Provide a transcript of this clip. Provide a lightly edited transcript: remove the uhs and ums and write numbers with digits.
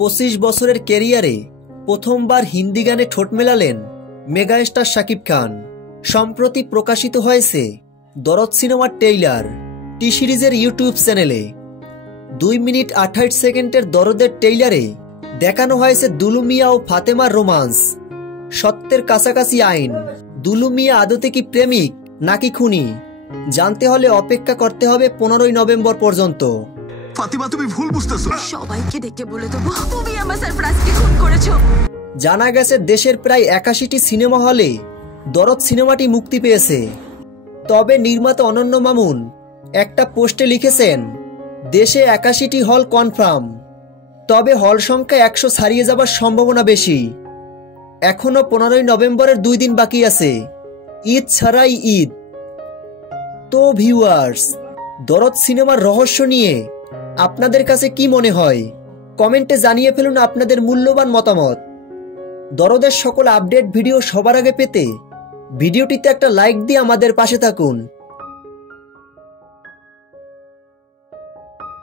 25 বছরের ক্যারিয়ারে প্রথমবার হিন্দি গানে ঠোঁট মেলালেন মেগাস্টার শাকিব খান। সম্প্রতি প্রকাশিত হয়েছে দরদ সিনেমার ট্রেইলার টি সিরিজের ইউটিউব চ্যানেলে। 2 মিনিট 28 সেকেন্ডের দরদের ট্রেইলারে দেখানো হয়েছে দুলু মিয়া ও ফাতেমার রোমান্স। সত্যের কাছাকাছি আইন। দুলু মিয়া আদতে কি প্রেমিক নাকি খুনি জানতে হলে অপেক্ষা করতে হবে 15 নভেম্বর পর্যন্ত। ফাতিমা, তুমি ভুল বুঝতেছো। সবাইকে ডেকে বলে দেবো তুমি আমার সারপ্রাইজকে খুন করেছো। জানা গেছে দেশের প্রায় 81টি সিনেমা হলে দরদ সিনেমাটি মুক্তি পেয়েছে। তবে নির্মাতা অনন্য মামুন একটা পোস্টে লিখেছেন, দেশে 81টি হল কনফার্ম, তবে হল সংখ্যা 100 ছাড়িয়ে যাবার সম্ভাবনা বেশি। এখনো 15 নভেম্বরের 2 দিন বাকি আছে, ঈদ ছাড়াই ঈদ। তো ভিউয়ার্স, দরদ সিনেমার রহস্য নিয়ে আপনাদের কাছে কি মনে হয় কমেন্টে জানিয়ে ফেলুন আপনাদের মূল্যবান মতামত। দরদের সকল আপডেট ভিডিও সবার আগে পেতে ভিডিওটিতে একটা লাইক দিয়ে আমাদের পাশে থাকুন।